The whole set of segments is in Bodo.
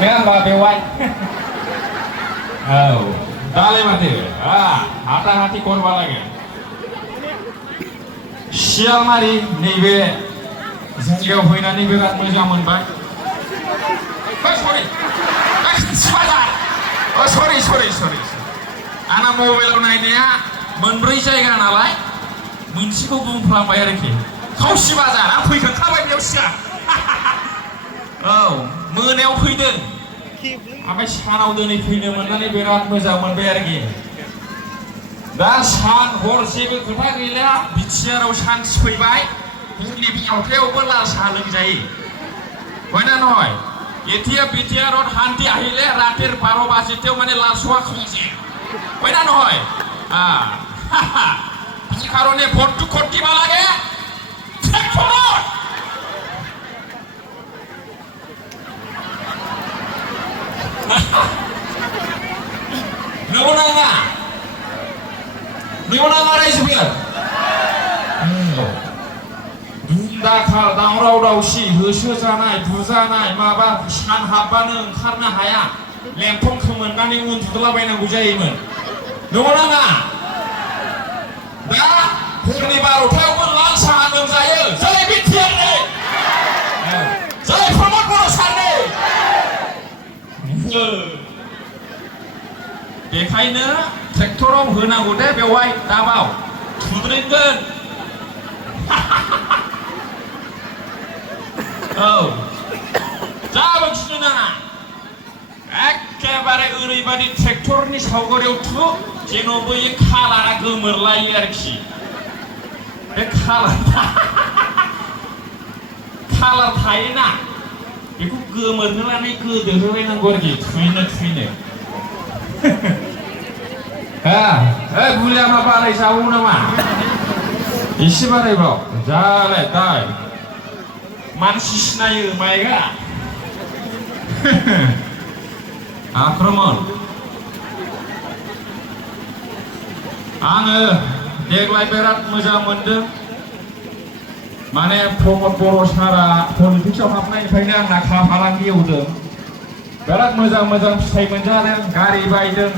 Nggak bewai. Oh, dale mati. Hati-hati korban lagi. Sial mari neibe जायगायाव फैनानै बिराद मोजां मोनबाय. सरि. आंना मबाइलाव नायनाया मोनब्रै जायगा नालाय मोनसेखौ बुंफ्लांबाय आरोखि. खावसि बाजार आं फैखांखाबाय बेयाव सिगां. औ मोनायाव फैदों. ओमफ्राय सानाव दिनै फैनो मोननानै बिराद मोजां मोनबाय आरोखि. दा सान हर जेबो खोथा गैला. बिटिआरआव सान्स फैबाय. जोंनि बियावथायावबो लाल साहा लोंजायो. হয় না নহয়? এতিয়া বিটিআরত শান্তি আহিলে ৰাতিৰ 12 বাজিতেও মানে লাল চাহ খুঁজে. হয় না নহয়? সেই কাৰণে ভোটটো ক'ত দিব লাগে? ট্ৰেক্টৰত। नंगौ नामा रायजोफोर? दाखाल दावराव दावसि होसो जानाय बुजानाय माबा सान हाबबानो ओंखारनो हाया. लेम्फन खोमोरनानै उन्दुलाबायनांगौ जायोमोन. नंगौ नामा? दा हरनि 12थायावबो लाल साहा लोंजायो. जय बिटिआरनि, जय प्रमद बर' सारनि. बेखायनो ट्रेक्टराव होनांगौ दे बेवहाय दाबाव थुद्रिंगोन. औ जाबो खिनो नाङा. एखेबारे ओरैबायदि ट्रेक्टरनि सावगारियाव थु जेन' बै खालारा गोमोरलायो आरोखि. बे खालार थायोना बेखौ गोमोरहोनानै गोदोहोबायनांगौ आरोखि थुयैनो. बुलिया मा बाराय जाबावो नामा? एसे बारायबाव जालाय दाय मानसि सिनायो माइगा. आक्रमण. आङो देग्लाय बिराद मोजां मोनदों. माने प्रमद बर' सारा पलिटिक्सआव हाबनायनिफ्रायनो आंना फालांगि एवदों. बिराद मोजां फिथाइ मोनजादों. गारि बायदों.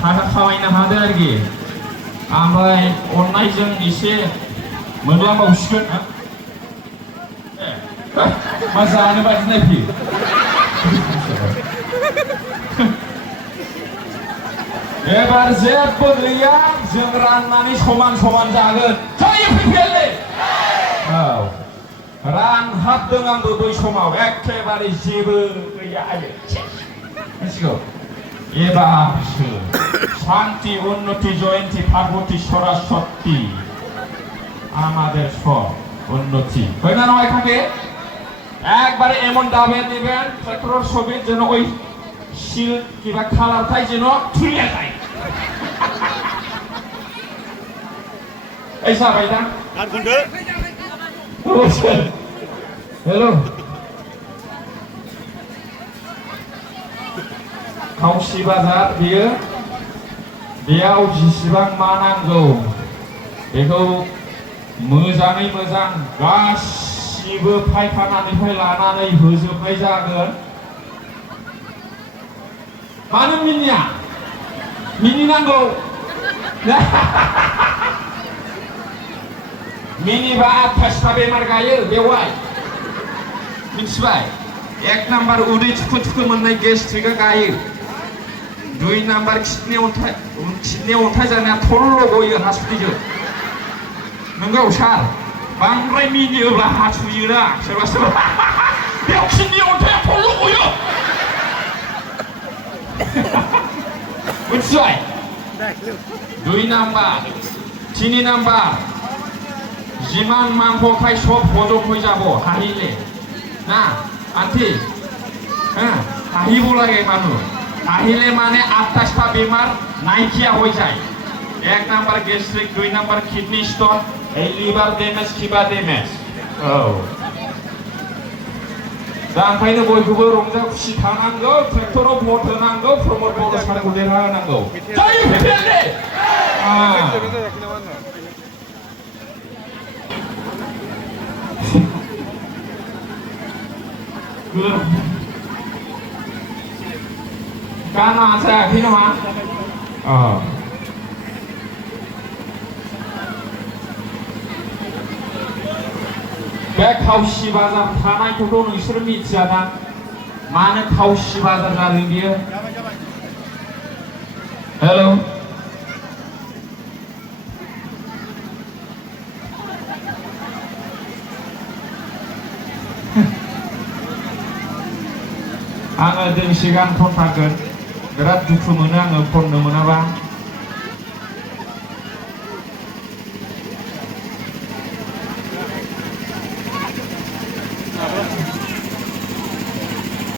थाखा खामायनो हादों आरोखि. ओमफ्राय अननायजों एसे मोनलांबावसिगोन. मा जानो बादि नायफैयो. एबार जेबो गैया. जों राननानै समान जागोन. जायो फैफेरले. औ रानहाबदों आंबो बै समाव. एखेबारे जेबो गैया आयो. मिथिगौ? एबारसो शांति उन्नति जयन्ती पार्वती सरस्वती আমাদের সব উন্নতি. হয় না নয় এখানে? একবারে এমন দাবে দিবেন ট্রেক্টরের ছবি যেন ওই শিল কিংবা খালারটাই যেন ছুঁয়ে যায়. এই সাবাই না হ্যালো खावसि बाजार बियो. बेयाव जिसिबां मा नांगौ बेखौ मोजाङै मोजां गासिबो फायखानानिफ्राय लानानै होजोबनाय जागोन. मानो मिनिया? मिनिनांगौ. मिनिबा 28टा बेमार गायो बेवहाय. मिथिबाय? 1 नाम्बार उदै थुखो मोननाय गेस्ट्रिकआ गायो. 2 नाम्बार किडनि अन्थाइ जानाया थल्ल' गयो हासुदैजों. नंगौ सार बांद्राय मिनियोब्ला हासुयोना सोरबा बेयाव किडनि अन्थाइया थल्ल' गयो. मिथिबाय? 2 नाम्बार 3 नाम्बार যিমান মাংস খাই সব হজম হয়ে যাব হাঁহিলে না আন্টি. হ্যাঁ হাঁহিব লাগে মানুষ. হাঁহিলে মানে 28টা বেমার নাইকিয়া হয়ে যায়. 1 number gastric, 2 number kidney stone, এই লিভার ড্যামেজ কিবা ড্যামেজ. औ दा ओंखायनो बयखौबो रंजा खुसि थानांगौ. ट्रेक्टराव भट होनांगौ. प्रमद बर' सारखौ देरहाहोनांगौ. जायो फैफेरले. गाना जायाखै नामा बे खावसि बाजार थानायखौथ' नोंसोर मिथियादां मानो खावसि बाजार जादों बियो हेलौ आङो दोंसे गान खनथारगोन बिराद दुखु मोनो आङो खननो मोनाबा